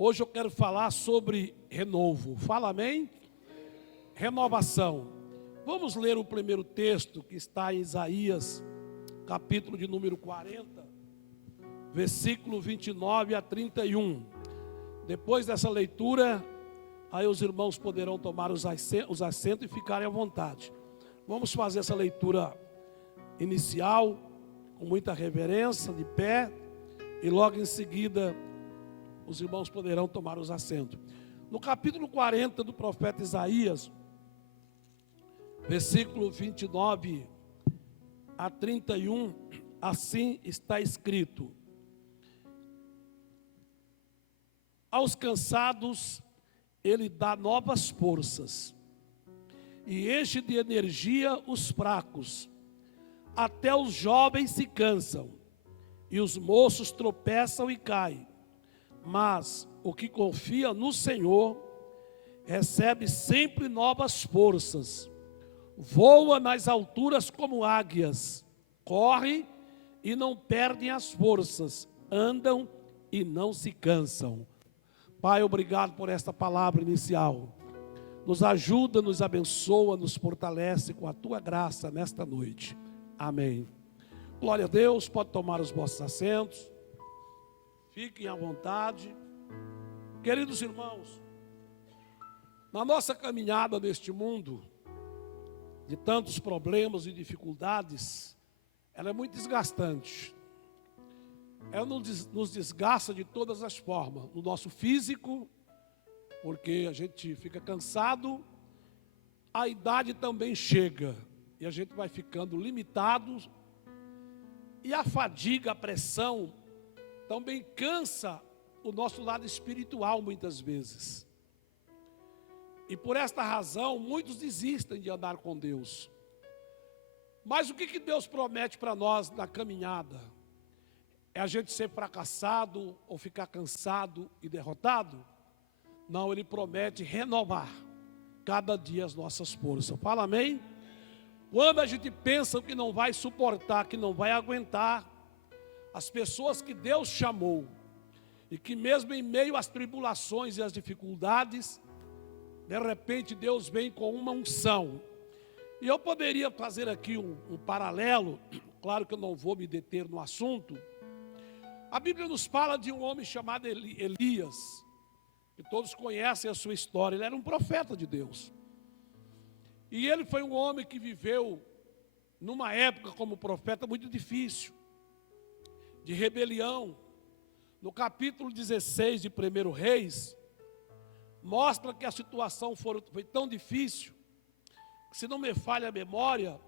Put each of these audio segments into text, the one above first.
Hoje eu quero falar sobre renovo. Fala amém? Renovação. Vamos ler o primeiro texto que está em Isaías, capítulo de número 40, versículo 29 a 31. Depois dessa leitura, aí os irmãos poderão tomar os assentos e ficarem à vontade. Vamos fazer essa leitura inicial, com muita reverência, de pé, e logo em seguida os irmãos poderão tomar os assentos. No capítulo 40 do profeta Isaías, versículo 29 a 31, assim está escrito: aos cansados ele dá novas forças, e enche de energia os fracos. Até os jovens se cansam, e os moços tropeçam e caem. Mas o que confia no Senhor recebe sempre novas forças. Voa nas alturas como águias, corre e não perdem as forças, andam e não se cansam. Pai, obrigado por esta palavra inicial. Nos ajuda, nos abençoa, nos fortalece com a tua graça nesta noite. Amém. Glória a Deus, pode tomar os vossos assentos. Fiquem à vontade. Queridos irmãos, na nossa caminhada neste mundo, de tantos problemas e dificuldades, ela é muito desgastante. Ela nos desgasta de todas as formas. No nosso físico, porque a gente fica cansado, a idade também chega, e a gente vai ficando limitado, e a fadiga, a pressão, também cansa o nosso lado espiritual muitas vezes. E por esta razão, muitos desistem de andar com Deus. Mas o que Deus promete para nós na caminhada? É a gente ser fracassado ou ficar cansado e derrotado? Não, Ele promete renovar cada dia as nossas forças. Fala amém? Quando a gente pensa que não vai suportar, que não vai aguentar, as pessoas que Deus chamou, e que mesmo em meio às tribulações e às dificuldades, de repente Deus vem com uma unção. E eu poderia fazer aqui um paralelo, claro que eu não vou me deter no assunto. A Bíblia nos fala de um homem chamado Elias, que todos conhecem a sua história. Ele era um profeta de Deus. E ele foi um homem que viveu numa época como profeta muito difícil, de rebelião. No capítulo 16 de 1 Reis, mostra que a situação foi tão difícil, que, se não me falha a memória,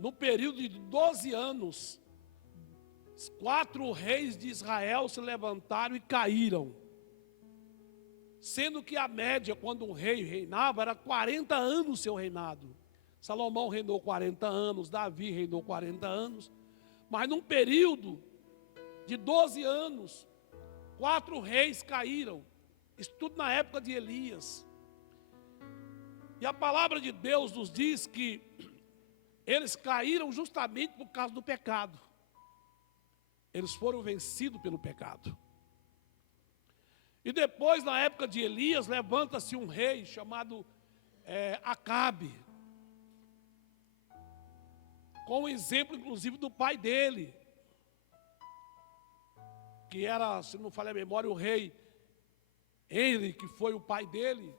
no período de 12 anos, 4 reis de Israel se levantaram e caíram. Sendo que a média, quando um rei reinava, era 40 anos seu reinado. Salomão reinou 40 anos, Davi reinou 40 anos. Mas num período de 12 anos, 4 reis caíram. Isso tudo na época de Elias. E a palavra de Deus nos diz que eles caíram justamente por causa do pecado. Eles foram vencidos pelo pecado. E depois, na época de Elias, levanta-se um rei chamado Acabe, com o exemplo, inclusive, do pai dele, que era, se não falha a memória, o rei Henri, que foi o pai dele.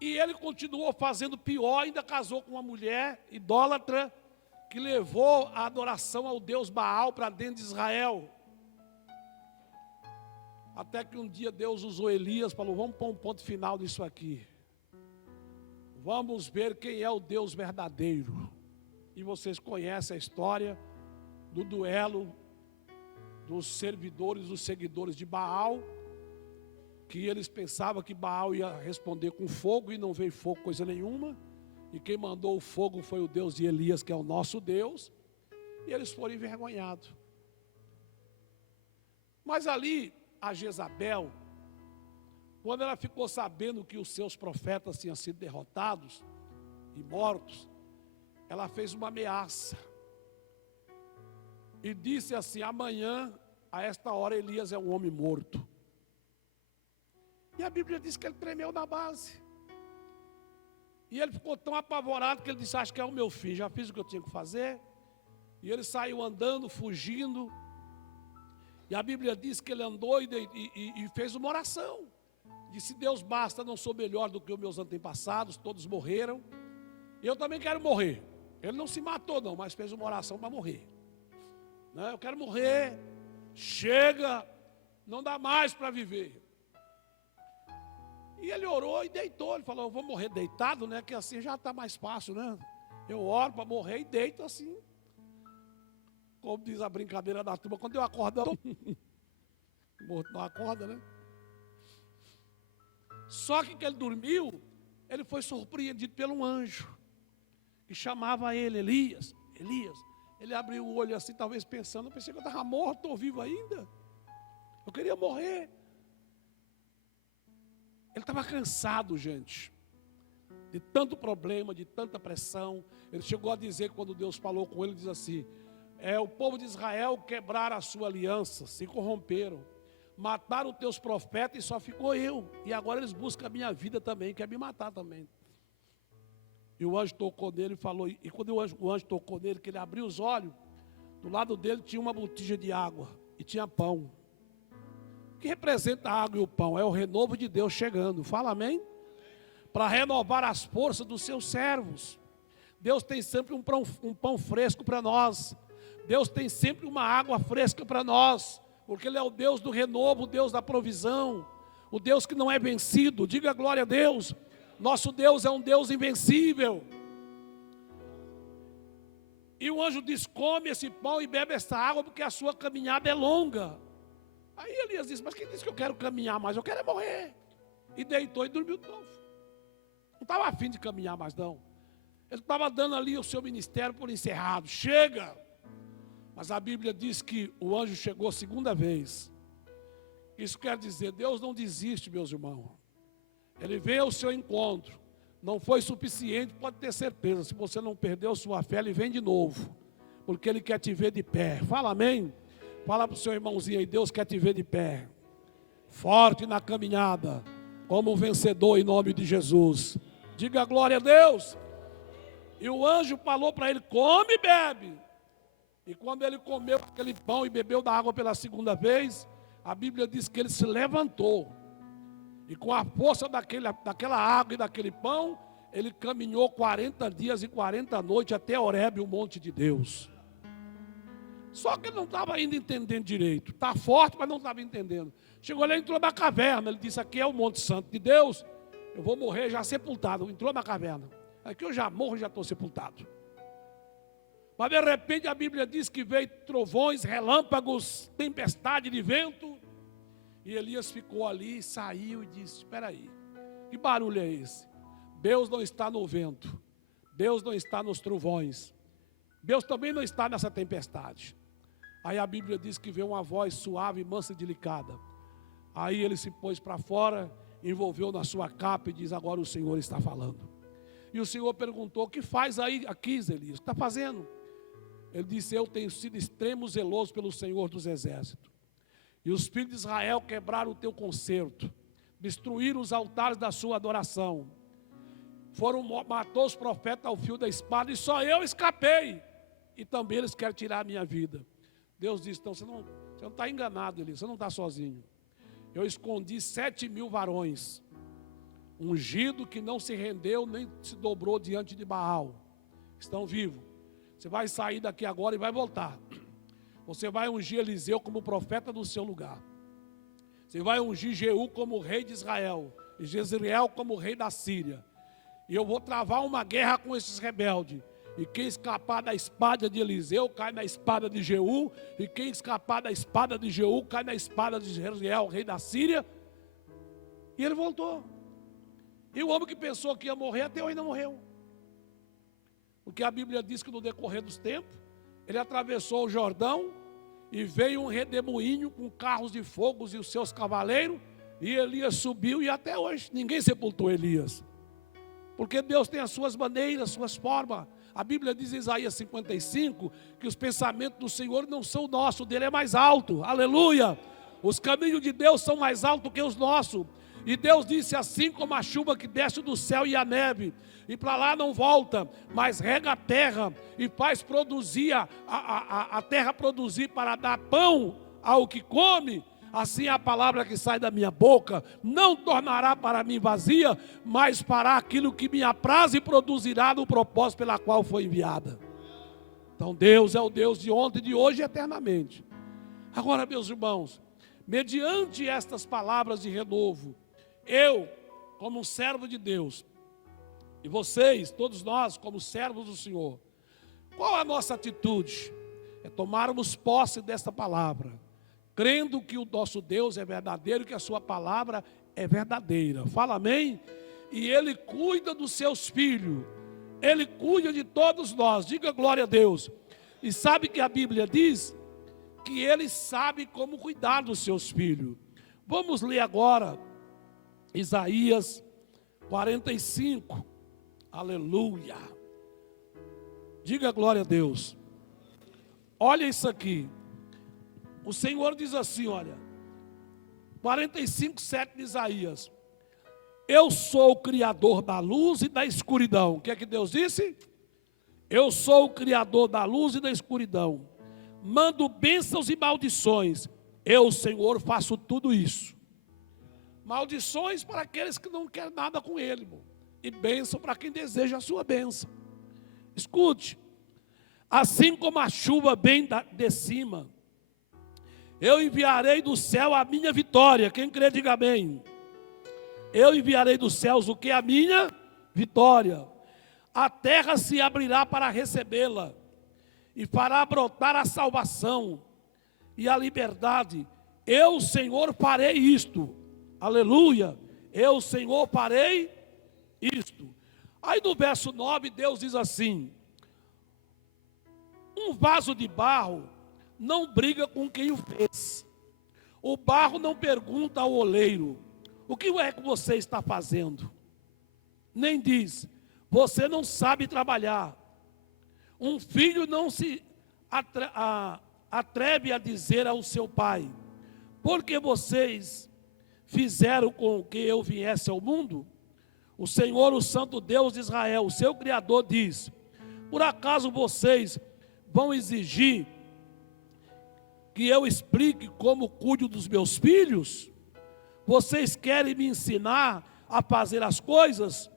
E ele continuou fazendo pior, ainda casou com uma mulher idólatra, que levou a adoração ao deus Baal para dentro de Israel. Até que um dia Deus usou Elias, falou: vamos pôr um ponto final nisso aqui. Vamos ver quem é o Deus verdadeiro. E vocês conhecem a história do duelo dos servidores, dos seguidores de Baal, que eles pensavam que Baal ia responder com fogo, e não veio fogo coisa nenhuma. E quem mandou o fogo foi o Deus de Elias, que é o nosso Deus. E eles foram envergonhados. Mas ali, a Jezabel, quando ela ficou sabendo que os seus profetas tinham sido derrotados e mortos, ela fez uma ameaça. E disse assim: amanhã, a esta hora, Elias é um homem morto. E a Bíblia diz que ele tremeu na base. E ele ficou tão apavorado que ele disse, acho que é o meu fim, já fiz o que eu tinha que fazer. E ele saiu andando, fugindo. E a Bíblia diz que ele andou e fez uma oração. Disse, Deus basta, não sou melhor do que os meus antepassados, todos morreram. Eu também quero morrer. Ele não se matou não, mas fez uma oração para morrer. Né? Eu quero morrer, chega, não dá mais para viver. E ele orou e deitou, ele falou, eu vou morrer deitado, né? Que assim já está mais fácil, né? Eu oro para morrer e deito assim. Como diz a brincadeira da turma, quando eu acordo, morto não acorda, né? Só que ele dormiu, ele foi surpreendido por um anjo, que chamava ele, Elias, Elias. Ele abriu o olho assim, talvez pensando, eu pensei que eu estava morto, estou vivo ainda. Eu queria morrer. Ele estava cansado, gente, de tanto problema, de tanta pressão. Ele chegou a dizer, quando Deus falou com ele, diz assim, o povo de Israel quebraram a sua aliança, se corromperam, mataram os teus profetas e só ficou eu. E agora eles buscam a minha vida também, quer me matar também. E o anjo tocou nele e falou, e quando o anjo tocou nele, que ele abriu os olhos, do lado dele tinha uma botija de água e tinha pão. O que representa a água e o pão? É o renovo de Deus chegando, fala amém? Para renovar as forças dos seus servos. Deus tem sempre um pão fresco para nós. Deus tem sempre uma água fresca para nós, porque Ele é o Deus do renovo, o Deus da provisão, o Deus que não é vencido. Diga glória a Deus. Nosso Deus é um Deus invencível. E o anjo diz, come esse pão e bebe essa água, porque a sua caminhada é longa. Aí Elias disse, mas quem disse que eu quero caminhar mais? Eu quero é morrer. E deitou e dormiu de novo. Não estava afim de caminhar mais não. Ele estava dando ali o seu ministério por encerrado. Chega! Mas a Bíblia diz que o anjo chegou a segunda vez. Isso quer dizer, Deus não desiste, meus irmãos. Ele veio ao seu encontro. Não foi suficiente, pode ter certeza. Se você não perdeu sua fé, Ele vem de novo. Porque Ele quer te ver de pé. Fala amém? Fala para o seu irmãozinho aí, Deus quer te ver de pé. Forte na caminhada. Como um vencedor em nome de Jesus. Diga glória a Deus. E o anjo falou para ele, come e bebe. E quando ele comeu aquele pão e bebeu da água pela segunda vez, a Bíblia diz que ele se levantou. E com a força daquela água e daquele pão, ele caminhou 40 dias e 40 noites até Horebe, o monte de Deus. Só que ele não estava ainda entendendo direito. Está forte, mas não estava entendendo. Chegou ali, entrou na caverna. Ele disse, aqui é o Monte Santo de Deus. Eu vou morrer já sepultado. Entrou na caverna. Aqui eu já morro e já estou sepultado. Mas de repente a Bíblia diz que veio trovões, relâmpagos, tempestade de vento. E Elias ficou ali, saiu e disse, espera aí, que barulho é esse? Deus não está no vento. Deus não está nos trovões. Deus também não está nessa tempestade. Aí a Bíblia diz que veio uma voz suave, mansa e delicada. Aí ele se pôs para fora, envolveu na sua capa e diz, agora o Senhor está falando. E o Senhor perguntou, o que faz aí aqui, Elias? O que está fazendo? Ele disse, eu tenho sido extremo zeloso pelo Senhor dos exércitos. E os filhos de Israel quebraram o teu concerto, destruíram os altares da sua adoração. Matou os profetas ao fio da espada e só eu escapei. E também eles querem tirar a minha vida. Deus disse, então você não está enganado, Elias, você não está sozinho. Eu escondi 7.000 varões, ungido que não se rendeu nem se dobrou diante de Baal. Estão vivos. Você vai sair daqui agora e vai voltar. Você vai ungir Eliseu como profeta do seu lugar. Você vai ungir Jeú como rei de Israel. E Jezreel como rei da Síria. E eu vou travar uma guerra com esses rebeldes. E quem escapar da espada de Eliseu, cai na espada de Jeú. E quem escapar da espada de Jeú, cai na espada de Jezreel, rei da Síria. E ele voltou. E o homem que pensou que ia morrer, até hoje não morreu. Porque a Bíblia diz que no decorrer dos tempos, ele atravessou o Jordão e veio um redemoinho com carros de fogo e os seus cavaleiros, e Elias subiu e até hoje ninguém sepultou Elias. Porque Deus tem as suas maneiras, suas formas. A Bíblia diz em Isaías 55 que os pensamentos do Senhor não são nossos, o dele é mais alto. Aleluia! Os caminhos de Deus são mais altos que os nossos. E Deus disse: assim como a chuva que desce do céu e a neve, e para lá não volta, mas rega a terra e faz produzir, a terra produzir para dar pão ao que come, assim a palavra que sai da minha boca não tornará para mim vazia, mas fará aquilo que me apraz e produzirá no propósito pela qual foi enviada. Então Deus é o Deus de ontem, de hoje e eternamente. Agora, meus irmãos, mediante estas palavras de renovo, eu, como um servo de Deus, e vocês, todos nós, como servos do Senhor, qual a nossa atitude? É tomarmos posse desta palavra, crendo que o nosso Deus é verdadeiro, que a sua palavra é verdadeira. Fala amém? E Ele cuida dos seus filhos, Ele cuida de todos nós. Diga glória a Deus. E sabe que a Bíblia diz que Ele sabe como cuidar dos seus filhos. Vamos ler agora Isaías 45. Aleluia. Diga glória a Deus. Olha isso aqui. O Senhor diz assim, olha, 45:7 de Isaías: eu sou o Criador da luz e da escuridão. O que é que Deus disse? Eu sou o Criador da luz e da escuridão. Mando bênçãos e maldições. Eu, Senhor, faço tudo isso. Maldições para aqueles que não querem nada com Ele, irmão. E bênção para quem deseja a sua bênção. Escute. Assim como a chuva vem de cima, eu enviarei do céu a minha vitória. Quem crê, diga amém. Eu enviarei dos céus o que? A minha vitória. A terra se abrirá para recebê-la, e fará brotar a salvação e a liberdade. Eu, Senhor, farei isto. Aleluia. Eu, Senhor, farei isto. Aí no verso 9, Deus diz assim: um vaso de barro não briga com quem o fez. O barro não pergunta ao oleiro: o que é que você está fazendo? Nem diz: você não sabe trabalhar. Um filho não se atreve a dizer ao seu pai: porque vocês fizeram com que eu viesse ao mundo? O Senhor, o Santo Deus de Israel, o seu Criador, diz: por acaso vocês vão exigir que eu explique como cuido dos meus filhos? Vocês querem me ensinar a fazer as coisas?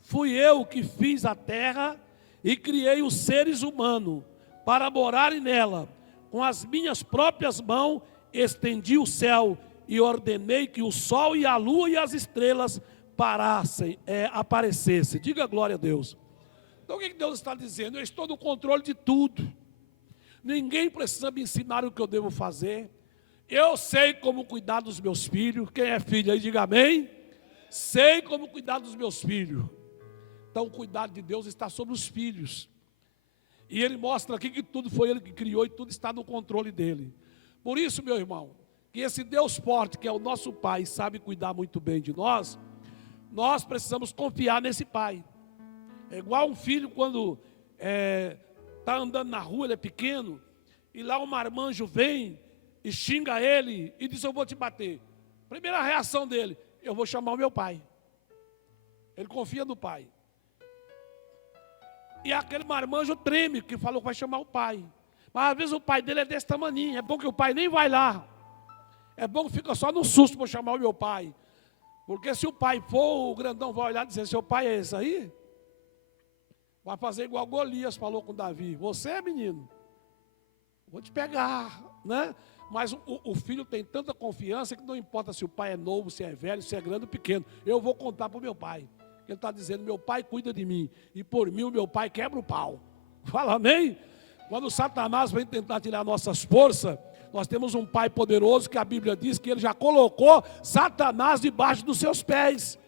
Fui eu que fiz a terra e criei os seres humanos para morarem nela. Com as minhas próprias mãos estendi o céu e ordenei que o sol e a lua e as estrelas aparecessem. Diga glória a Deus. Então o que Deus está dizendo? Eu estou no controle de tudo. Ninguém precisa me ensinar o que eu devo fazer. Eu sei como cuidar dos meus filhos. Quem é filho aí, diga amém. Sei como cuidar dos meus filhos. Então o cuidado de Deus está sobre os filhos. E Ele mostra aqui que tudo foi Ele que criou e tudo está no controle dEle. Por isso, meu irmão, que esse Deus forte, que é o nosso Pai, sabe cuidar muito bem de nós, nós precisamos confiar nesse Pai. É igual um filho quando está andando na rua, ele é pequeno, e lá um marmanjo vem e xinga ele e diz: eu vou te bater. Primeira reação dele: eu vou chamar o meu pai. Ele confia no pai. E aquele marmanjo treme, que falou que vai chamar o pai. Mas às vezes o pai dele é desse tamaninho. É bom que o pai nem vai lá. É bom que fica só no susto para chamar o meu pai. Porque se o pai for, o grandão vai olhar e dizer: seu pai é esse aí? Vai fazer igual Golias falou com Davi: você, menino, vou te pegar, né? Mas o filho tem tanta confiança que não importa se o pai é novo, se é velho, se é grande ou pequeno. Eu vou contar para o meu pai. Ele está dizendo: meu pai cuida de mim, e por mim o meu pai quebra o pau. Fala amém? Quando Satanás vem tentar tirar nossas forças, nós temos um pai poderoso que a Bíblia diz que ele já colocou Satanás debaixo dos seus pés.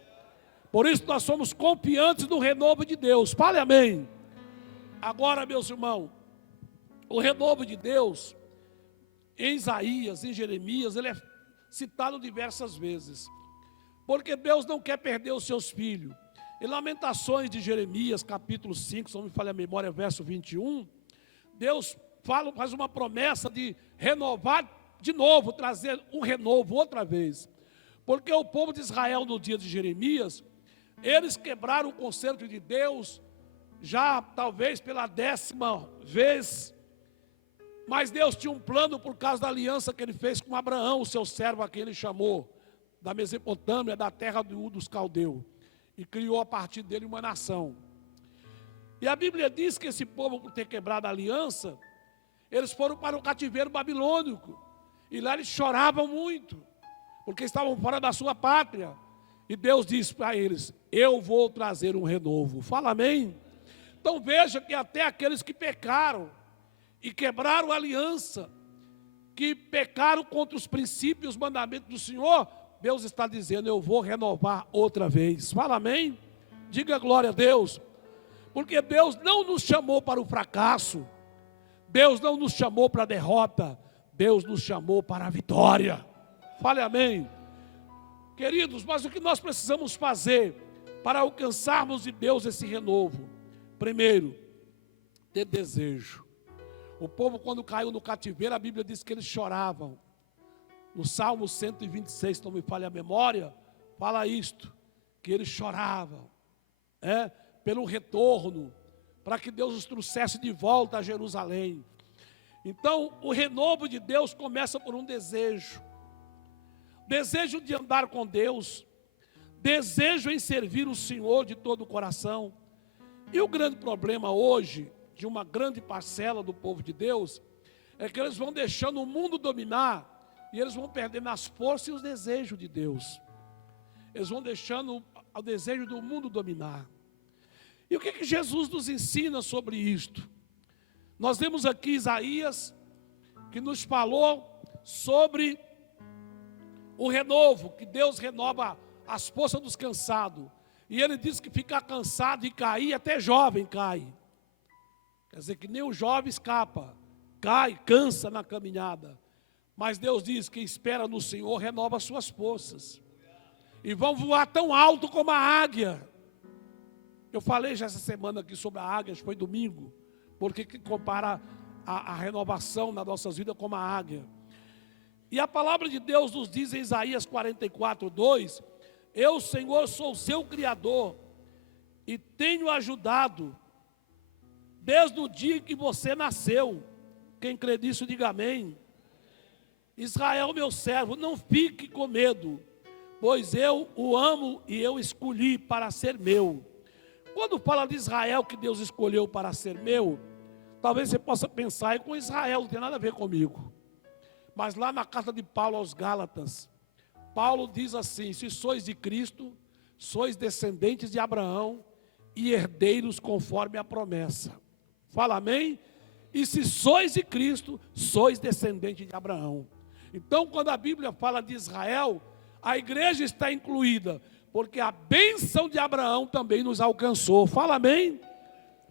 Por isso nós somos confiantes no renovo de Deus. Fale amém. Agora, meus irmãos, o renovo de Deus, em Isaías, em Jeremias, ele é citado diversas vezes. Porque Deus não quer perder os seus filhos. Em Lamentações de Jeremias, capítulo 5, se não me falha a memória, verso 21, Deus faz uma promessa de renovar de novo, trazer um renovo outra vez. Porque o povo de Israel no dia de Jeremias, eles quebraram o concerto de Deus, já talvez pela 10ª vez, mas Deus tinha um plano por causa da aliança que ele fez com Abraão, o seu servo, a quem ele chamou, da Mesopotâmia, da terra dos caldeus, e criou a partir dele uma nação. E a Bíblia diz que esse povo, por ter quebrado a aliança, eles foram para o cativeiro babilônico, e lá eles choravam muito, porque estavam fora da sua pátria. E Deus disse para eles: eu vou trazer um renovo. Fala amém? Então veja que até aqueles que pecaram e quebraram a aliança, que pecaram contra os princípios e os mandamentos do Senhor, Deus está dizendo: eu vou renovar outra vez. Fala amém? Diga glória a Deus. Porque Deus não nos chamou para o fracasso, Deus não nos chamou para a derrota, Deus nos chamou para a vitória. Fale amém. Queridos, mas o que nós precisamos fazer para alcançarmos de Deus esse renovo? Primeiro, ter desejo. O povo, quando caiu no cativeiro, a Bíblia diz que eles choravam. No Salmo 126, não me falha a memória, fala isto, que eles choravam, pelo retorno, para que Deus os trouxesse de volta a Jerusalém. Então, o renovo de Deus começa por um desejo. Desejo de andar com Deus, desejo em servir o Senhor de todo o coração. E o grande problema hoje, de uma grande parcela do povo de Deus, é que eles vão deixando o mundo dominar, e eles vão perdendo as forças e os desejos de Deus. Eles vão deixando o desejo do mundo dominar. E o que Jesus nos ensina sobre isto? Nós vemos aqui Isaías, que nos falou sobre o renovo, que Deus renova as forças dos cansados. E ele diz que ficar cansado e cair, até jovem cai. Quer dizer que nem o jovem escapa, cai, cansa na caminhada. Mas Deus diz que espera no Senhor renova as suas forças. E vão voar tão alto como a águia. Eu falei já essa semana aqui sobre a águia, acho que foi domingo. Porque que compara a renovação nas nossas vidas como a águia. E a palavra de Deus nos diz em Isaías 44:2, eu, Senhor, sou o seu Criador e tenho ajudado desde o dia que você nasceu. Quem crê nisso, diga amém. Israel, meu servo, não fique com medo, pois eu o amo e eu escolhi para ser meu. Quando fala de Israel que Deus escolheu para ser meu, talvez você possa pensar com Israel, não tem nada a ver comigo. Mas lá na carta de Paulo aos Gálatas, Paulo diz assim: se sois de Cristo, sois descendentes de Abraão e herdeiros conforme a promessa. Fala amém? E se sois de Cristo, sois descendentes de Abraão. Então, quando a Bíblia fala de Israel, a igreja está incluída, porque a bênção de Abraão também nos alcançou. Fala amém?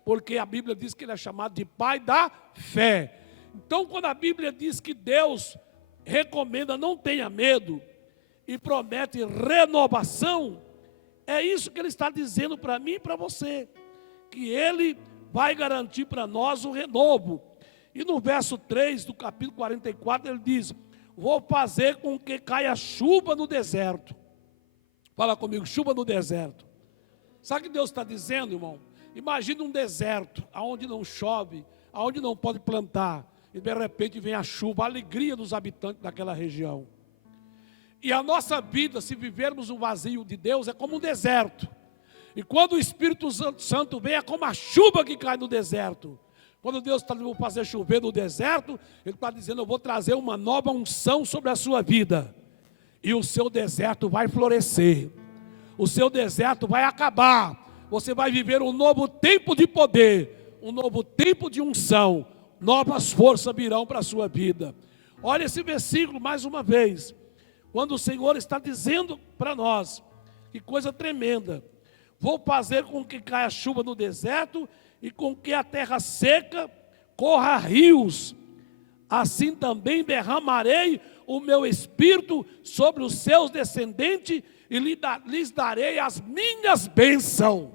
Porque a Bíblia diz que ele é chamado de pai da fé. Então, quando a Bíblia diz que Deus recomenda não tenha medo e promete renovação, é isso que ele está dizendo para mim e para você, que ele vai garantir para nós o renovo. E no verso 3 do capítulo 44 ele diz: vou fazer com que caia chuva no deserto. Fala comigo, chuva no deserto. Sabe o que Deus está dizendo, irmão? Imagina um deserto, onde não chove, onde não pode plantar, e de repente vem a chuva, a alegria dos habitantes daquela região. E a nossa vida, se vivermos o vazio de Deus, é como um deserto. E quando o Espírito Santo vem, é como a chuva que cai no deserto. Quando Deus está dizendo, vou fazer chover no deserto, Ele está dizendo, eu vou trazer uma nova unção sobre a sua vida. E o seu deserto vai florescer. O seu deserto vai acabar. Você vai viver um novo tempo de poder, um novo tempo de unção. Novas forças virão para a sua vida. Olha esse versículo mais uma vez. Quando o Senhor está dizendo para nós, que coisa tremenda. Vou fazer com que caia chuva no deserto e com que a terra seca corra rios. Assim também derramarei o meu espírito sobre os seus descendentes e lhes darei as minhas bênçãos.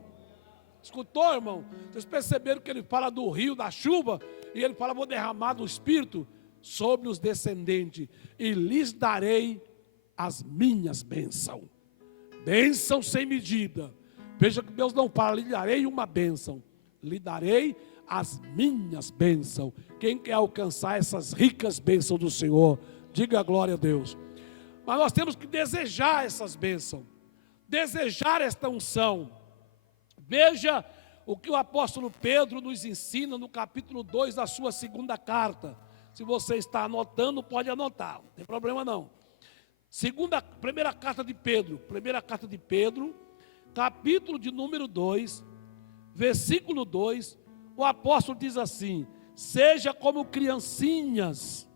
Escutou, irmão? Vocês perceberam que ele fala do rio, da chuva, e ele fala, vou derramar do espírito sobre os descendentes e lhes darei as minhas bênçãos. Bênção sem medida. Veja que Deus não fala, lhe darei uma bênção. Lhe darei as minhas bênçãos. Quem quer alcançar essas ricas bênçãos do Senhor, diga glória a Deus. Mas nós temos que desejar essas bênçãos. Desejar esta unção. Veja o que o apóstolo Pedro nos ensina no capítulo 2 da sua segunda carta. Se você está anotando, pode anotar, não tem problema não. Primeira carta de Pedro, capítulo de número 2, versículo 2, o apóstolo diz assim: seja como criancinhas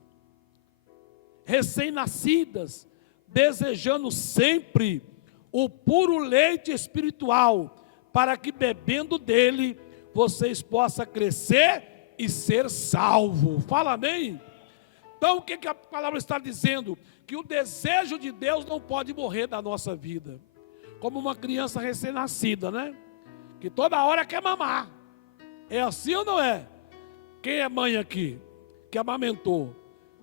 recém-nascidas, desejando sempre o puro leite espiritual, para que bebendo dele, vocês possam crescer e ser salvos. Fala amém? Então o que a palavra está dizendo? Que o desejo de Deus não pode morrer da nossa vida. Como uma criança recém-nascida, né? Que toda hora quer mamar. É assim ou não é? Quem é mãe aqui? Que amamentou?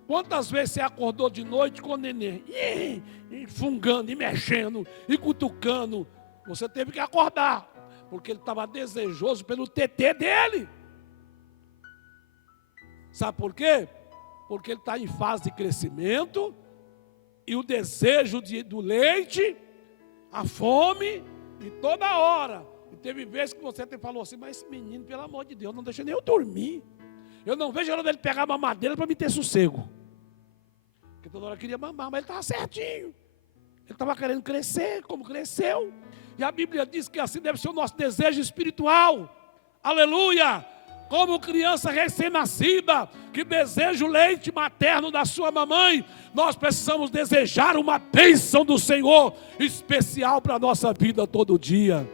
Quantas vezes você acordou de noite com o neném? E fungando, e mexendo, e cutucando. Você teve que acordar. Porque ele estava desejoso pelo tetê dele. Sabe por quê? Porque ele está em fase de crescimento. E o desejo do leite, a fome, e toda hora. E teve vezes que você até falou assim: mas esse menino, pelo amor de Deus, não deixa nem eu dormir. Eu não vejo a hora dele pegar a mamadeira para me ter sossego. Porque toda hora queria mamar, mas ele estava certinho. Ele estava querendo crescer, como cresceu. E a Bíblia diz que assim deve ser o nosso desejo espiritual. Aleluia! Como criança recém-nascida, que deseja o leite materno da sua mamãe, nós precisamos desejar uma bênção do Senhor, especial para a nossa vida todo dia.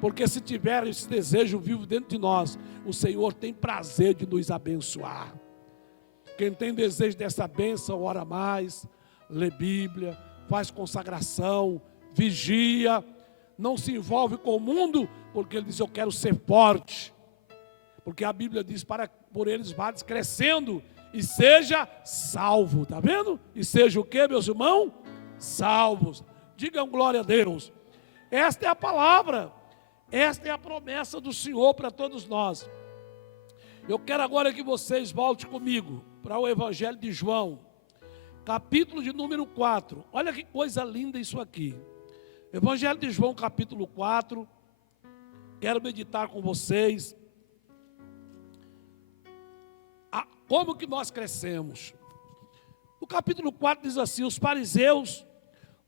Porque se tiver esse desejo vivo dentro de nós, o Senhor tem prazer de nos abençoar. Quem tem desejo dessa bênção, ora mais, lê Bíblia, faz consagração, vigia, não se envolve com o mundo, porque ele diz: eu quero ser forte. Porque a Bíblia diz: por eles vades crescendo e seja salvo. Está vendo? E seja o que, meus irmãos? Salvos. Digam glória a Deus. Esta é a palavra. Esta é a promessa do Senhor para todos nós. Eu quero agora que vocês voltem comigo para o Evangelho de João, capítulo de número 4. Olha que coisa linda isso aqui. Evangelho de João, capítulo 4. Quero meditar com vocês. Como que nós crescemos? O capítulo 4 diz assim: os fariseus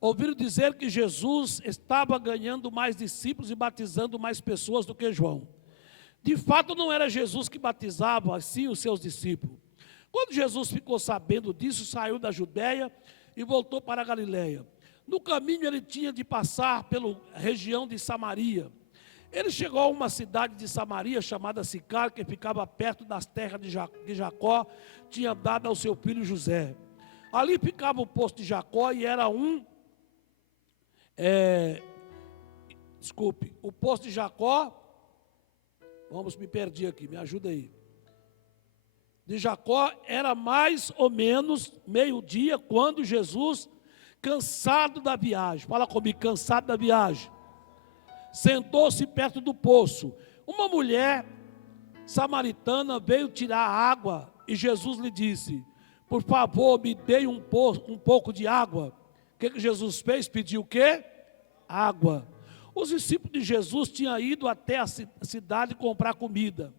ouviram dizer que Jesus estava ganhando mais discípulos e batizando mais pessoas do que João. De fato, não era Jesus que batizava, assim os seus discípulos. Quando Jesus ficou sabendo disso, saiu da Judéia e voltou para a Galiléia. No caminho ele tinha de passar pela região de Samaria. Ele chegou a uma cidade de Samaria chamada Sicar, que ficava perto das terras que Jacó tinha dado ao seu filho José. Ali ficava o poço de Jacó e era o poço de Jacó, me perdi aqui, me ajuda aí. De Jacó era mais ou menos meio-dia, quando Jesus, cansado da viagem, fala comigo, cansado da viagem, sentou-se perto do poço. Uma mulher samaritana veio tirar água e Jesus lhe disse: por favor, me dê um pouco de água. O que Jesus fez? Pediu o quê? Água. Os discípulos de Jesus tinham ido até a cidade comprar comida.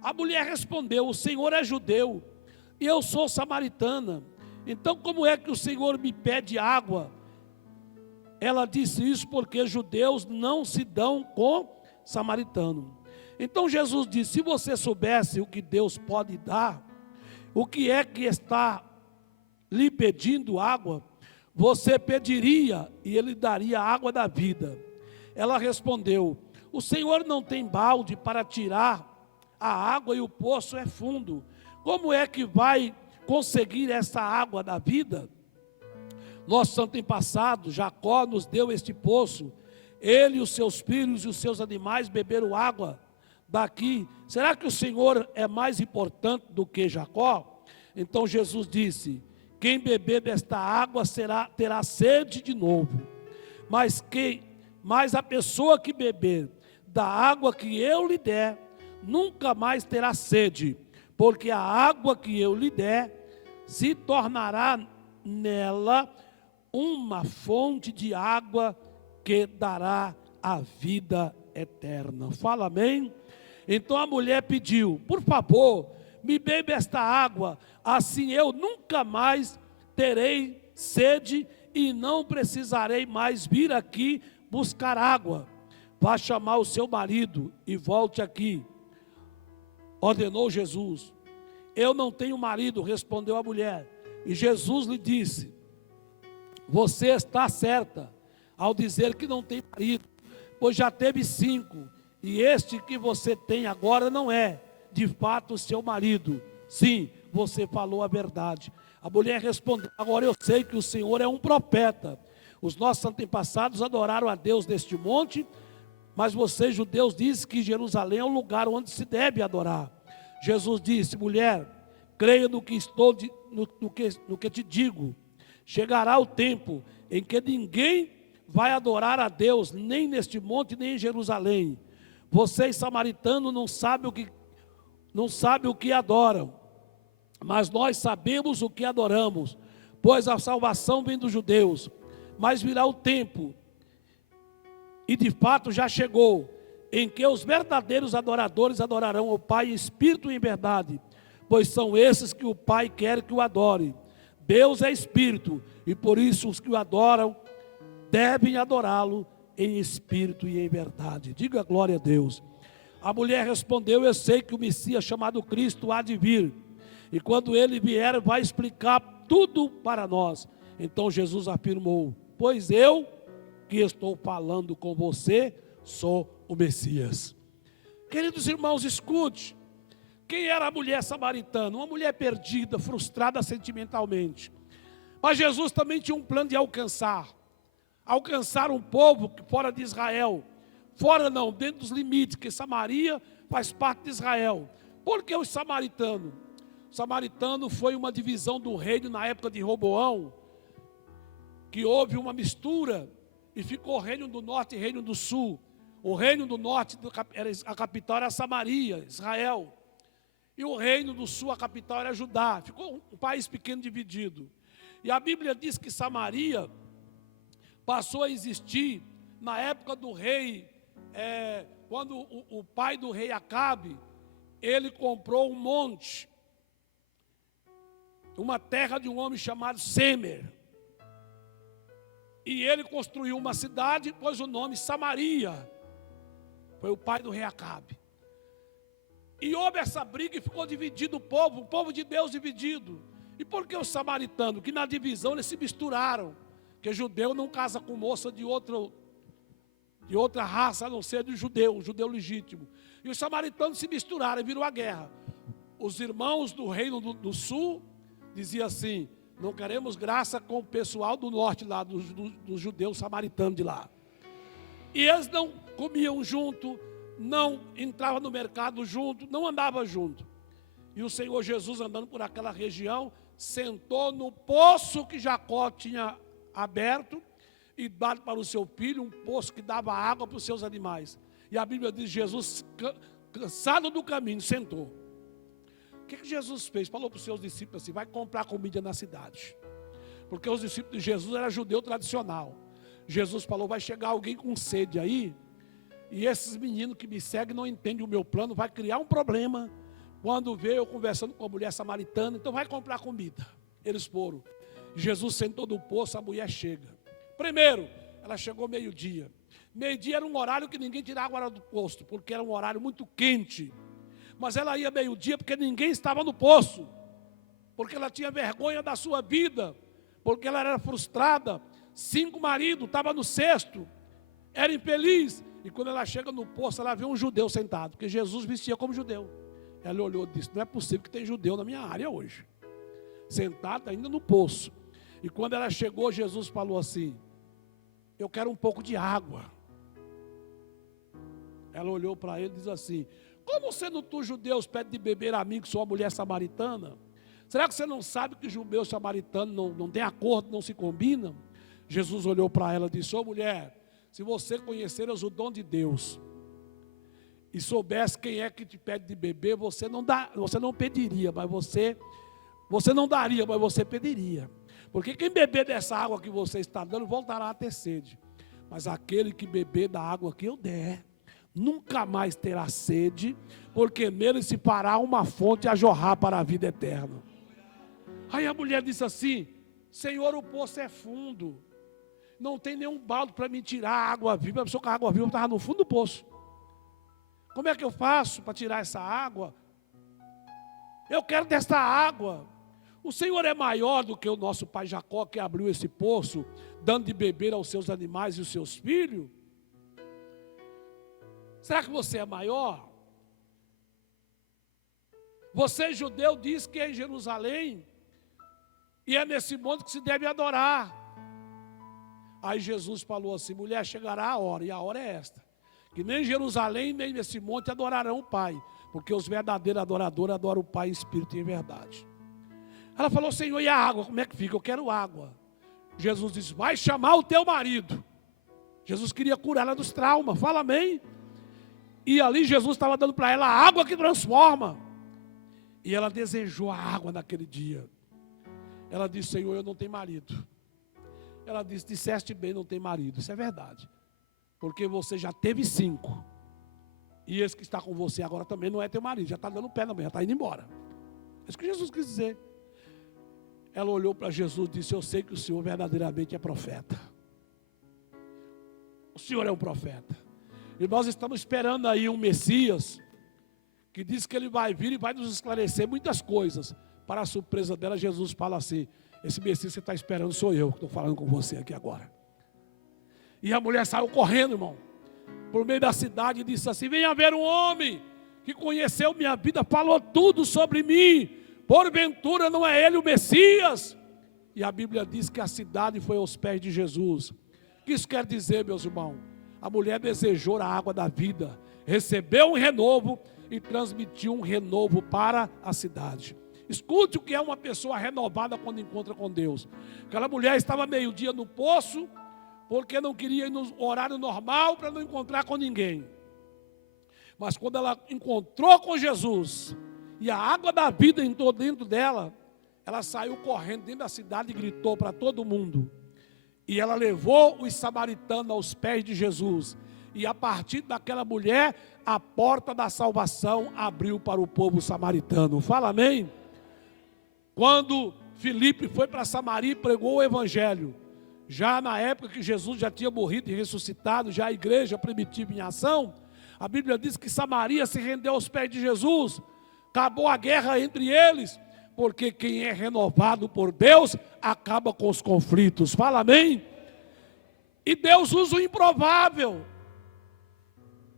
A mulher respondeu: o Senhor é judeu e eu sou samaritana. Então como é que o Senhor me pede água? Ela disse isso porque judeus não se dão com samaritano. Então Jesus disse: se você soubesse o que Deus pode dar, o que é que está lhe pedindo água, você pediria e ele daria a água da vida. Ela respondeu: o Senhor não tem balde para tirar a água e o poço é fundo. Como é que vai conseguir essa água da vida? Nosso antepassado Jacó nos deu este poço. Ele, os seus filhos e os seus animais beberam água daqui. Será que o Senhor é mais importante do que Jacó? Então Jesus disse: quem beber desta água terá sede de novo. Mas a pessoa que beber da água que eu lhe der, nunca mais terá sede, porque a água que eu lhe der se tornará nela uma fonte de água que dará a vida eterna. Fala amém? Então a mulher pediu: por favor, me bebe esta água, assim eu nunca mais terei sede e não precisarei mais vir aqui buscar água. Vá chamar o seu marido e volte aqui, ordenou Jesus. Eu não tenho marido, respondeu a mulher. E Jesus lhe disse: você está certa ao dizer que não tem marido, pois já teve 5, e este que você tem agora não é, de fato, seu marido. Sim, você falou a verdade. A mulher respondeu: agora eu sei que o Senhor é um profeta. Os nossos antepassados adoraram a Deus neste monte, mas vocês, judeus, dizem que Jerusalém é o lugar onde se deve adorar. Jesus disse: mulher, creia no que no que te digo. Chegará o tempo em que ninguém vai adorar a Deus, nem neste monte, nem em Jerusalém. Vocês, samaritanos, não sabem o que adoram, mas nós sabemos o que adoramos, pois a salvação vem dos judeus. Mas virá o tempo, e de fato já chegou, em que os verdadeiros adoradores adorarão o Pai em espírito e em verdade, pois são esses que o Pai quer que o adore. Deus é espírito, e por isso os que o adoram devem adorá-lo em espírito e em verdade. Diga glória a Deus. A mulher respondeu: eu sei que o Messias chamado Cristo há de vir, e quando ele vier vai explicar tudo para nós. Então Jesus afirmou: pois eu que estou falando com você sou o Messias. Queridos irmãos, escute. Quem era a mulher samaritana? Uma mulher perdida, frustrada sentimentalmente. Mas Jesus também tinha um plano de alcançar um povo fora de Israel. Fora não, dentro dos limites, que Samaria faz parte de Israel. Por que os samaritanos? O samaritano foi uma divisão do reino na época de Roboão, que houve uma mistura e ficou o reino do norte e reino do sul. O reino do norte, a capital era Samaria, Israel. E o reino do sul, a capital era Judá. Ficou um país pequeno dividido. E a Bíblia diz que Samaria passou a existir na época do rei, quando o pai do rei Acabe, ele comprou um monte, uma terra de um homem chamado Semer. E ele construiu uma cidade, pôs o nome Samaria. Foi o pai do rei Acabe. E houve essa briga e ficou dividido o povo de Deus dividido. E por que os samaritanos? Que na divisão eles se misturaram. Porque judeu não casa com moça de outra raça, a não ser do judeu legítimo. E os samaritanos se misturaram e virou a guerra. Os irmãos do reino do sul diziam assim: não queremos graça com o pessoal do norte lá, dos judeus samaritanos de lá. E eles não comiam junto, não entravam no mercado junto, não andavam junto. E o Senhor Jesus, andando por aquela região, sentou no poço que Jacó tinha aberto e dado para o seu filho, um poço que dava água para os seus animais. E a Bíblia diz: Jesus, cansado do caminho, sentou. O que Jesus fez? Falou para os seus discípulos assim: vai comprar comida na cidade. Porque os discípulos de Jesus eram judeu tradicional. Jesus falou: vai chegar alguém com sede aí, e esses meninos que me seguem não entendem o meu plano, vai criar um problema quando vê eu conversando com a mulher samaritana, então vai comprar comida. Eles foram. Jesus sentou no poço, a mulher chega. Primeiro, ela chegou meio-dia. Meio-dia era um horário que ninguém tirava água do poço, porque era um horário muito quente. Mas ela ia meio-dia porque ninguém estava no poço, porque ela tinha vergonha da sua vida, porque ela era frustrada. 5 maridos, estava no 6º, era infeliz. E quando ela chega no poço, ela vê um judeu sentado, porque Jesus vestia como judeu. Ela olhou e disse: não é possível que tenha judeu na minha área hoje, sentado ainda no poço. E quando ela chegou, Jesus falou assim: eu quero um pouco de água. Ela olhou para ele e disse assim: como sendo tu judeus pede de beber a mim, que sou uma mulher samaritana? Será que você não sabe que judeu e samaritano não tem acordo, não se combinam? Jesus olhou para ela e disse: ô mulher, se você conheceras o dom de Deus e soubesse quem é que te pede de beber, você não pediria, mas você não daria, mas você pediria. Porque quem beber dessa água que você está dando, voltará a ter sede. Mas aquele que beber da água que eu der, nunca mais terá sede, porque nele se fará uma fonte a jorrar para a vida eterna. Aí a mulher disse assim: Senhor, o poço é fundo, não tem nenhum balde para me tirar a água viva. A pessoa com a água viva estava no fundo do poço. Como é que eu faço para tirar essa água? Eu quero desta água. O Senhor é maior do que o nosso pai Jacó, que abriu esse poço, dando de beber aos seus animais e aos seus filhos? Será que você é maior? Você, judeu, diz que é em Jerusalém, e é nesse monte que se deve adorar. Aí Jesus falou assim: mulher, chegará a hora, e a hora é esta, que nem em Jerusalém, nem nesse monte adorarão o Pai, porque os verdadeiros adoradores adoram o Pai em espírito e em verdade. Ela falou: Senhor, e a água, como é que fica? Eu quero água. Jesus disse: vai chamar o teu marido. Jesus queria curar ela dos traumas, fala amém. E ali Jesus estava dando para ela a água que transforma. E ela desejou a água naquele dia. Ela disse: Senhor, eu não tenho marido. Ela disse: disseste bem, não tem marido. Isso é verdade, porque você já teve 5, e esse que está com você agora também não é teu marido, já está dando pé na mão, já está indo embora. É isso que Jesus quis dizer. Ela olhou para Jesus e disse: eu sei que o Senhor verdadeiramente é profeta. O Senhor é um profeta. E nós estamos esperando aí um Messias, que diz que ele vai vir e vai nos esclarecer muitas coisas. Para a surpresa dela, Jesus fala assim: esse Messias que você está esperando sou eu, que estou falando com você aqui agora. E a mulher saiu correndo, irmão, por meio da cidade, e disse assim: venha ver um homem que conheceu minha vida, falou tudo sobre mim, porventura não é ele o Messias? E a Bíblia diz que a cidade foi aos pés de Jesus. O que isso quer dizer, meus irmãos? A mulher desejou a água da vida, recebeu um renovo e transmitiu um renovo para a cidade. Escute o que é uma pessoa renovada quando encontra com Deus. Aquela mulher estava meio-dia no poço, porque não queria ir no horário normal para não encontrar com ninguém. Mas quando ela encontrou com Jesus, e a água da vida entrou dentro dela, ela saiu correndo dentro da cidade e gritou para todo mundo. E ela levou os samaritanos aos pés de Jesus. E a partir daquela mulher, a porta da salvação abriu para o povo samaritano. Fala amém? Quando Filipe foi para Samaria e pregou o evangelho, já na época que Jesus já tinha morrido e ressuscitado, já a igreja primitiva em ação, a Bíblia diz que Samaria se rendeu aos pés de Jesus. Acabou a guerra entre eles, porque quem é renovado por Deus acaba com os conflitos. Fala amém? E Deus usa o improvável.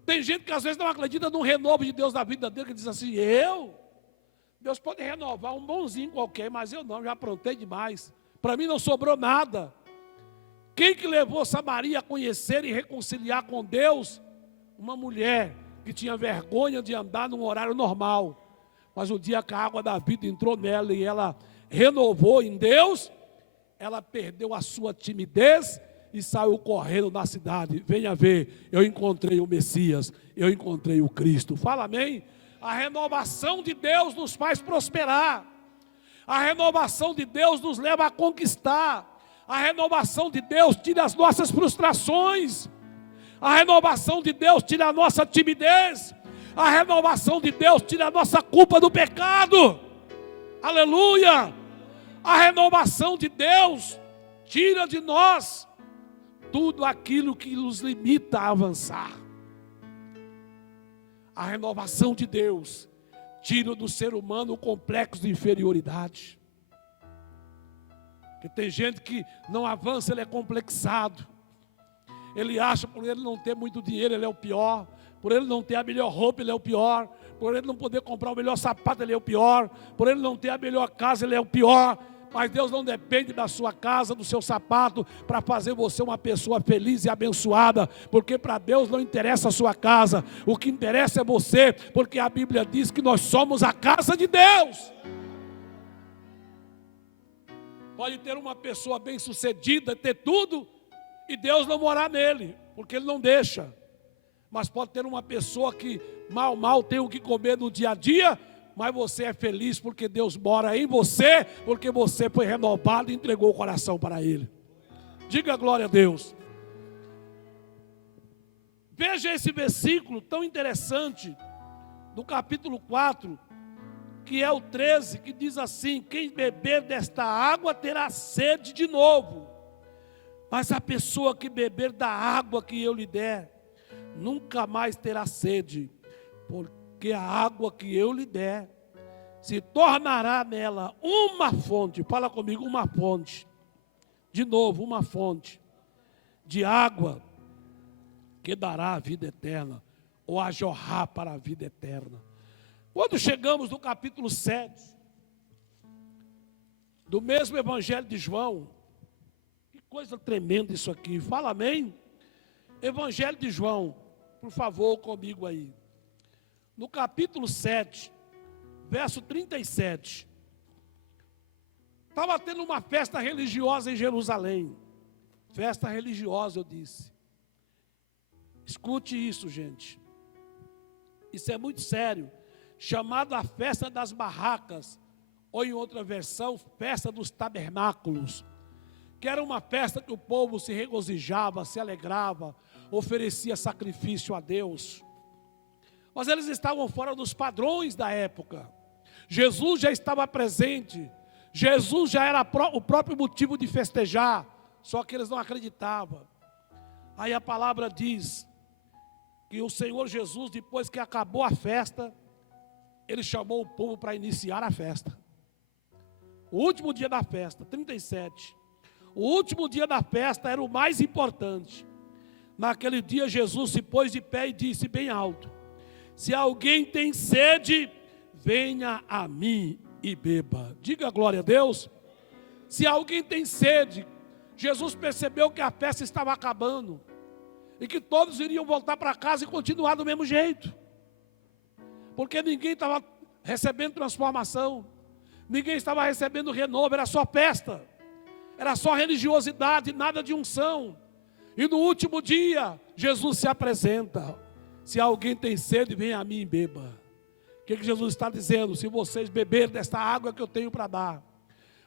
Tem gente que às vezes não acredita no renovo de Deus na vida dele, que diz assim: Deus pode renovar um bonzinho qualquer, mas eu não, já aprontei demais. Para mim não sobrou nada. Quem que levou Samaria a conhecer e reconciliar com Deus? Uma mulher que tinha vergonha de andar num horário normal. Mas o dia que a água da vida entrou nela e ela renovou em Deus, ela perdeu a sua timidez e saiu correndo na cidade. Venha ver, eu encontrei o Messias, eu encontrei o Cristo. Fala amém? A renovação de Deus nos faz prosperar. A renovação de Deus nos leva a conquistar. A renovação de Deus tira as nossas frustrações. A renovação de Deus tira a nossa timidez. A renovação de Deus tira a nossa culpa do pecado. Aleluia! A renovação de Deus tira de nós tudo aquilo que nos limita a avançar. A renovação de Deus tira do ser humano o complexo de inferioridade. Porque tem gente que não avança, ele é complexado. Ele acha, por ele não ter muito dinheiro, ele é o pior. Por ele não ter a melhor roupa, ele é o pior. Por ele não poder comprar o melhor sapato, ele é o pior. Por ele não ter a melhor casa, ele é o pior. Mas Deus não depende da sua casa, do seu sapato, para fazer você uma pessoa feliz e abençoada. Porque para Deus não interessa a sua casa. O que interessa é você. Porque a Bíblia diz que nós somos a casa de Deus. Pode ter uma pessoa bem-sucedida, ter tudo, e Deus não morar nele, porque Ele não deixa. Mas pode ter uma pessoa que mal tem o que comer no dia a dia, mas você é feliz porque Deus mora em você, porque você foi renovado e entregou o coração para Ele. Diga glória a Deus. Veja esse versículo tão interessante, do capítulo 4, que é o 13, que diz assim: quem beber desta água terá sede de novo, mas a pessoa que beber da água que eu lhe der, nunca mais terá sede, porque a água que eu lhe der, se tornará nela uma fonte, fala comigo, uma fonte, de novo, uma fonte, de água, que dará a vida eterna, ou a jorrar para a vida eterna. Quando chegamos no capítulo 7, do mesmo Evangelho de João, que coisa tremenda isso aqui, fala amém? Evangelho de João, por favor, comigo aí. No capítulo 7, verso 37. Estava tendo uma festa religiosa em Jerusalém. Festa religiosa, eu disse. Escute isso, gente. Isso é muito sério. Chamada a festa das barracas, ou em outra versão, festa dos tabernáculos, que era uma festa que o povo se regozijava, se alegrava, oferecia sacrifício a Deus. Mas eles estavam fora dos padrões da época. Jesus já estava presente, Jesus já era o próprio motivo de festejar, só que eles não acreditavam. Aí a palavra diz que o Senhor Jesus, depois que acabou a festa, Ele chamou o povo para iniciar a festa. O último dia da festa, 37. O último dia da festa era o mais importante. Naquele dia Jesus se pôs de pé e disse bem alto: se alguém tem sede, venha a mim e beba. Diga glória a Deus. Se alguém tem sede, Jesus percebeu que a festa estava acabando e que todos iriam voltar para casa e continuar do mesmo jeito, porque ninguém estava recebendo transformação, ninguém estava recebendo renovo, era só festa, era só religiosidade, nada de unção. E no último dia, Jesus se apresenta: se alguém tem sede, venha a mim e beba. O que Jesus está dizendo? Se vocês beberem desta água que eu tenho para dar,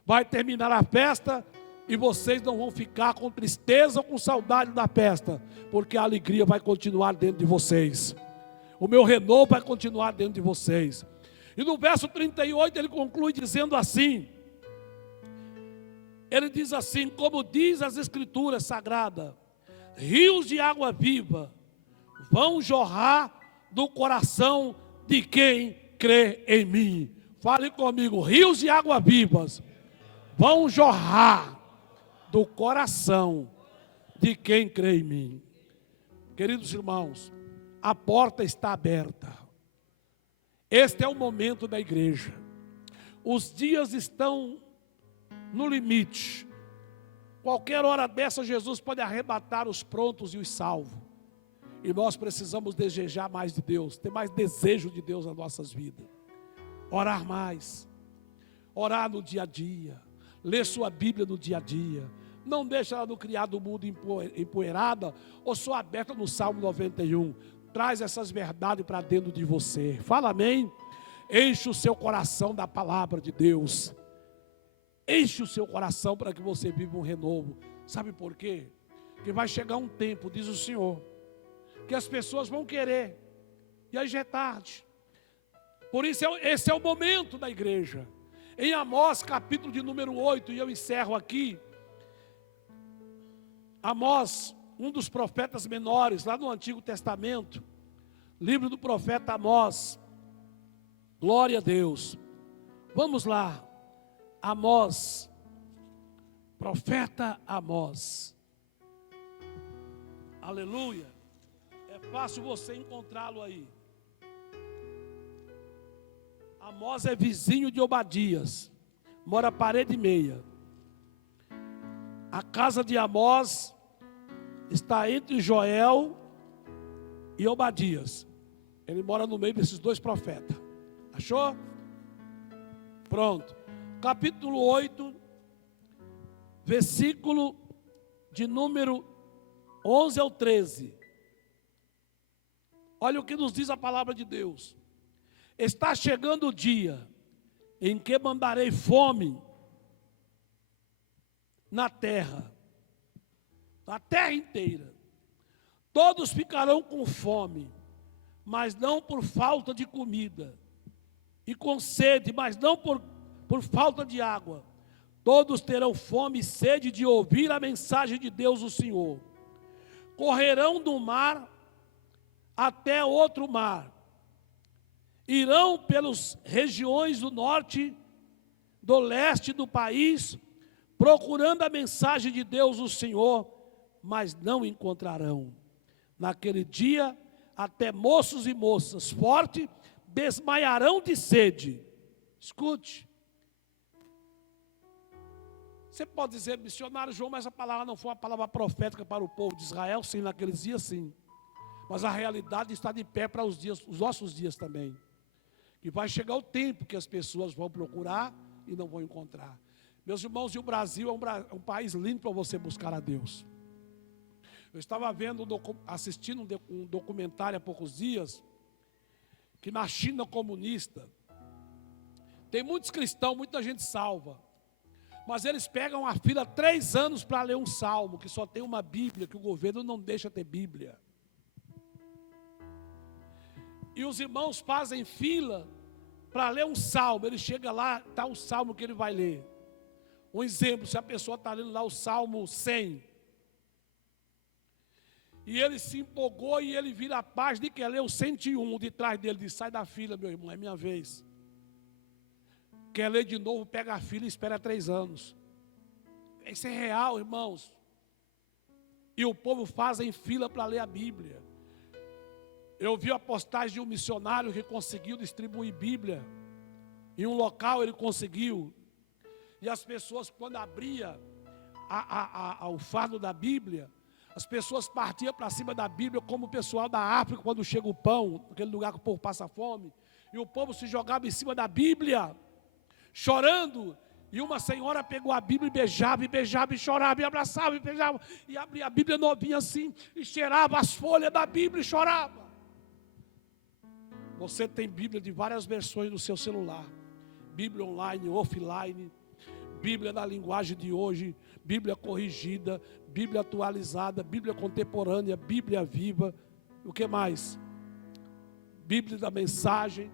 vai terminar a festa e vocês não vão ficar com tristeza ou com saudade da festa, porque a alegria vai continuar dentro de vocês. O meu renovo vai continuar dentro de vocês. E no verso 38 ele conclui dizendo assim, ele diz assim: como diz as escrituras sagradas, rios de água viva vão jorrar do coração de quem crê em mim. Fale comigo: rios de água vivas vão jorrar do coração de quem crê em mim. Queridos irmãos, a porta está aberta. Este é o momento da igreja. Os dias estão no limite. Qualquer hora dessa, Jesus pode arrebatar os prontos e os salvos. E nós precisamos desejar mais de Deus, ter mais desejo de Deus nas nossas vidas. Orar mais. Orar no dia a dia. Ler sua Bíblia no dia a dia. Não deixa ela no criado mundo empoeirada ou só aberta no Salmo 91. Traz essas verdades para dentro de você. Fala amém. Enche o seu coração da palavra de Deus. Enche o seu coração para que você viva um renovo. Sabe por quê? Que vai chegar um tempo, diz o Senhor, que as pessoas vão querer, e aí já é tarde. Por isso esse é o momento da igreja. Em Amós, capítulo de número 8, e eu encerro aqui. Amós, um dos profetas menores, lá no Antigo Testamento, livro do profeta Amós. Glória a Deus. Vamos lá. Amós, profeta Amós. Aleluia. É fácil você encontrá-lo aí. Amós é vizinho de Obadias, mora parede e meia. A casa de Amós está entre Joel e Obadias. Ele mora no meio desses dois profetas. Achou? Pronto. Capítulo 8, versículo de número 11 ao 13. Olha o que nos diz a palavra de Deus. Está chegando o dia em que mandarei fome na terra inteira. Todos ficarão com fome, mas não por falta de comida, e com sede, mas não por falta de água. Todos terão fome e sede de ouvir a mensagem de Deus, o Senhor. Correrão do mar até outro mar. Irão pelas regiões do norte, do leste do país, procurando a mensagem de Deus, o Senhor, mas não encontrarão. Naquele dia, até moços e moças fortes desmaiarão de sede. Escute. Você pode dizer, missionário João, mas essa palavra não foi uma palavra profética para o povo de Israel? Sim, naqueles dias sim. Mas a realidade está de pé para os nossos dias também. Que vai chegar o tempo que as pessoas vão procurar e não vão encontrar. Meus irmãos, e o Brasil é um país lindo para você buscar a Deus. Eu estava assistindo um documentário há poucos dias, que na China comunista, tem muitos cristãos, muita gente salva, mas eles pegam a fila 3 anos para ler um salmo, que só tem uma Bíblia, que o governo não deixa ter Bíblia. E os irmãos fazem fila para ler um salmo. Ele chega lá, está o salmo que ele vai ler. Um exemplo, se a pessoa está lendo lá o Salmo 100, e ele se empolgou e ele vira a página e quer ler o 101, de trás dele diz, sai da fila, meu irmão, é minha vez. Quer ler de novo, pega a fila e espera 3 anos. Isso é real, irmãos. E o povo faz em fila para ler a Bíblia. Eu vi a postagem de um missionário que conseguiu distribuir Bíblia. Em um local ele conseguiu. E as pessoas, quando abria o fardo da Bíblia, as pessoas partiam para cima da Bíblia, como o pessoal da África, quando chega o pão, aquele lugar que o povo passa fome, e o povo se jogava em cima da Bíblia, chorando. E uma senhora pegou a Bíblia e beijava, e chorava, e abraçava, e beijava, e abria a Bíblia novinha assim, e cheirava as folhas da Bíblia e chorava. Você tem Bíblia de várias versões no seu celular, Bíblia online, offline, Bíblia na linguagem de hoje, Bíblia corrigida, Bíblia atualizada, Bíblia contemporânea, Bíblia viva. O que mais? Bíblia da mensagem,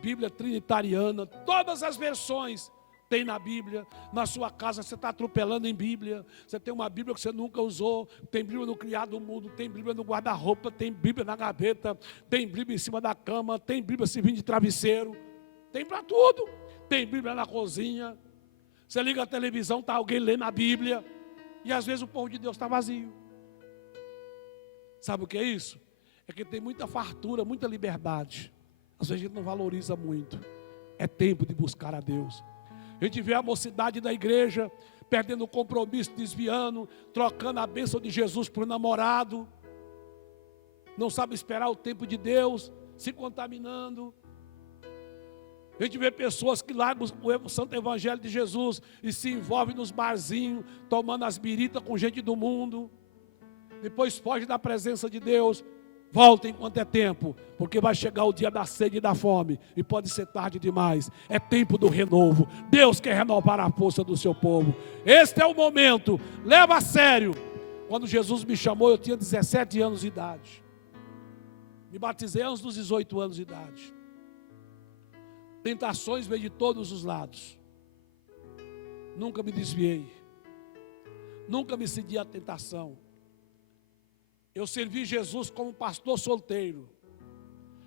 Bíblia trinitariana, todas as versões tem na Bíblia. Na sua casa você está atropelando em Bíblia. Você tem uma Bíblia que você nunca usou, tem Bíblia no criado mudo, tem Bíblia no guarda-roupa, tem Bíblia na gaveta, tem Bíblia em cima da cama, tem Bíblia servindo de travesseiro, tem para tudo. Tem Bíblia na cozinha. Você liga a televisão, está alguém lendo a Bíblia, e às vezes o povo de Deus está vazio. Sabe o que é isso? É que tem muita fartura, muita liberdade. Às vezes a gente não valoriza muito. É tempo de buscar a Deus. A gente vê a mocidade da igreja perdendo o compromisso, desviando, trocando a bênção de Jesus por namorado. Não sabe esperar o tempo de Deus, se contaminando. A gente vê pessoas que largam o santo evangelho de Jesus e se envolvem nos barzinhos, tomando as biritas com gente do mundo. Depois foge da presença de Deus. Volta enquanto é tempo, porque vai chegar o dia da sede e da fome, e pode ser tarde demais. É tempo do renovo. Deus quer renovar a força do seu povo. Este é o momento. Leva a sério. Quando Jesus me chamou, eu tinha 17 anos de idade. Me batizei antes dos 18 anos de idade. Tentações veio de todos os lados. Nunca me desviei. Nunca me cedi à tentação. Eu servi Jesus como pastor solteiro.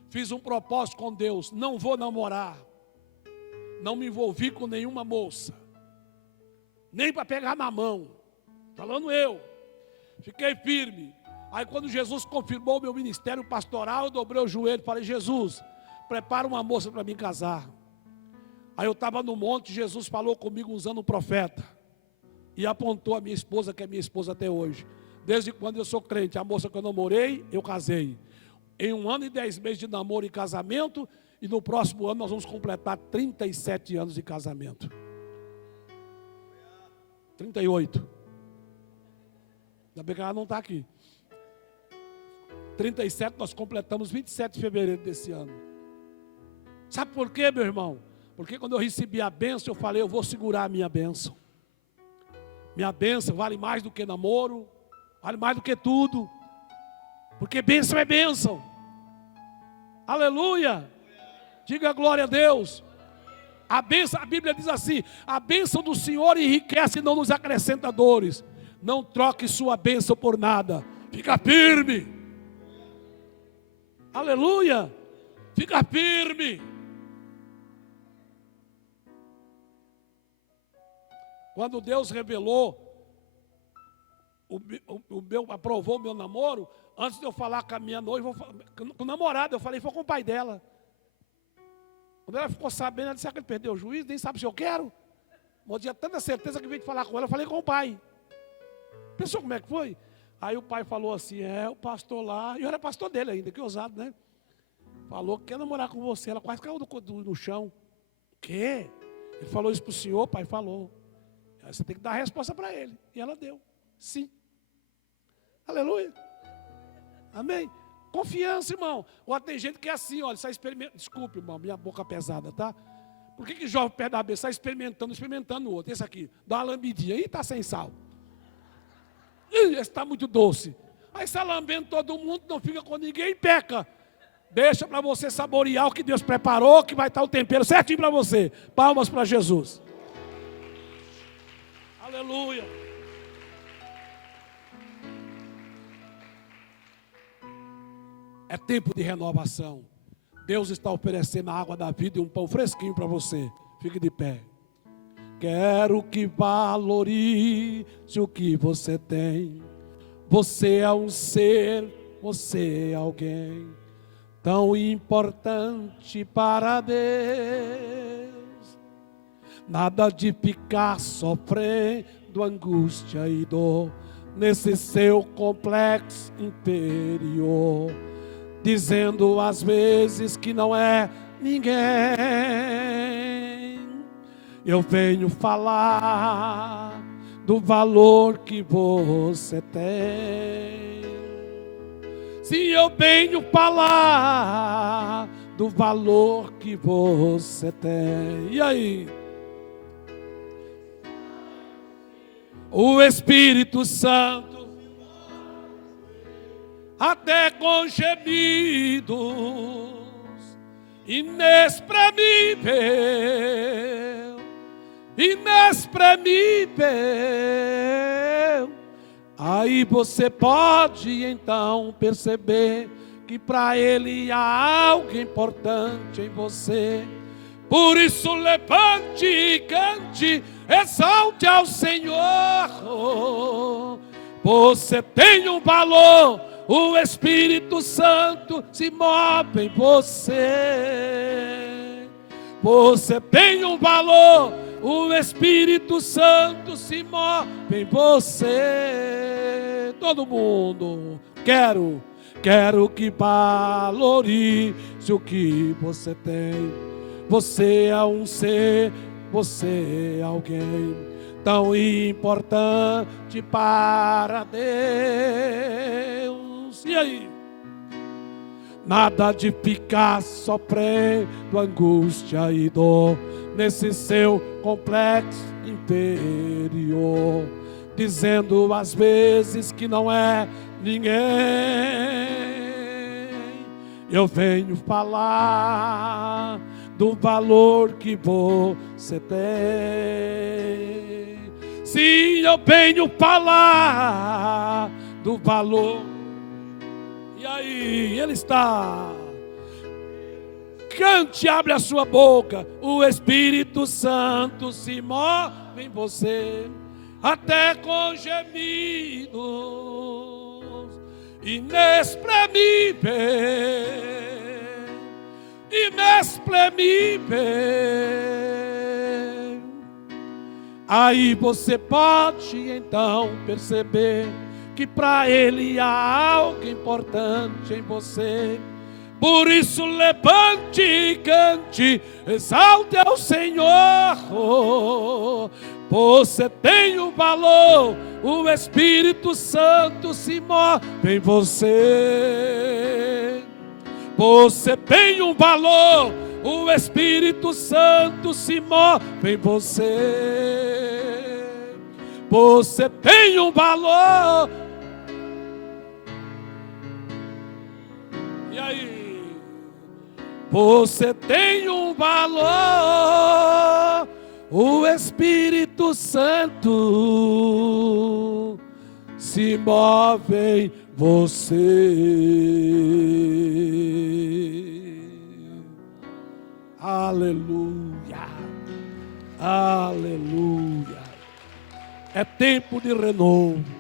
Fiz um propósito com Deus. Não vou namorar. Não me envolvi com nenhuma moça. Nem para pegar na mão. Falando eu. Fiquei firme. Aí quando Jesus confirmou o meu ministério pastoral, eu dobrei o joelho e falei, Jesus, prepara uma moça para me casar. Aí eu estava no monte, Jesus falou comigo usando um profeta. E apontou a minha esposa, que é minha esposa até hoje. Desde quando eu sou crente, a moça que eu namorei, eu casei. Em 1 ano e 10 meses de namoro e casamento, e no próximo ano nós vamos completar 37 anos de casamento. 38. Ainda bem que ela não está aqui. 37, nós completamos 27 de fevereiro desse ano. Sabe por quê, meu irmão? Porque quando eu recebi a bênção, eu falei, eu vou segurar a minha bênção. Minha bênção vale mais do que namoro, vale mais do que tudo. Porque bênção é bênção. Aleluia. Diga glória a Deus. A bênção, a Bíblia diz assim, a bênção do Senhor enriquece e não nos acrescenta dores. Não troque sua bênção por nada. Fica firme. Aleluia. Fica firme. Quando Deus revelou, aprovou o meu namoro, antes de eu falar com a minha noiva, com o namorado, eu falei, foi com o pai dela. Quando ela ficou sabendo, ela disse, será que ele perdeu o juízo? Nem sabe se eu quero. Mas eu tinha tanta certeza que veio de falar com ela, eu falei com o pai. Pensou como é que foi? Aí o pai falou assim, o pastor lá, e eu era pastor dele ainda, que ousado, né? Falou que quer namorar com você, ela quase caiu no chão. O quê? Ele falou isso para o senhor, pai falou. Aí você tem que dar a resposta para ele. E ela deu, sim. Aleluia. Amém. Confiança, irmão. Ou tem gente que é assim, olha, sai experimentando. Desculpe, irmão, minha boca pesada, tá? Por que jovem perto da beça sai experimentando o outro? Esse aqui, dá uma lambidinha. Ih, está sem sal. Ih, esse está muito doce. Aí sai lambendo todo mundo, não fica com ninguém e peca. Deixa para você saborear o que Deus preparou, que vai estar o tempero certinho para você. Palmas para Jesus. Aleluia. É tempo de renovação. Deus está oferecendo a água da vida e um pão fresquinho para você. Fique de pé. Quero que valorize o que você tem. Você é um ser, você é alguém tão importante para Deus. Nada de ficar sofrendo angústia e dor nesse seu complexo inferior, dizendo às vezes que não é ninguém. Eu venho falar do valor que você tem. Sim, eu venho falar do valor que você tem. E aí? O Espírito Santo, até com gemidos inexprimível. Aí você pode então perceber que para Ele há algo importante em você. Por isso levante e cante, exalte ao Senhor. Você tem um valor, o Espírito Santo se move em você. Você tem um valor, o Espírito Santo se move em você. Todo mundo, quero que valorize o que você tem. Você é um ser, você é alguém tão importante para Deus. E aí? Nada de ficar sofrendo angústia e dor nesse seu complexo inferior, dizendo às vezes que não é ninguém. Eu venho falar do valor que você tem. Sim, eu venho falar do valor. E aí, Ele está. Cante, abre a sua boca. O Espírito Santo se move em você, até com gemidos inexprimível. Aí você pode então perceber que para Ele há algo importante em você. Por isso levante e cante, exalte ao Senhor. Você tem um valor, o Espírito Santo se move em você. Você tem um valor, o Espírito Santo se move em você. Você tem um valor. E aí? Você tem um valor, o Espírito Santo se move em você. Aleluia, aleluia. É tempo de renovo.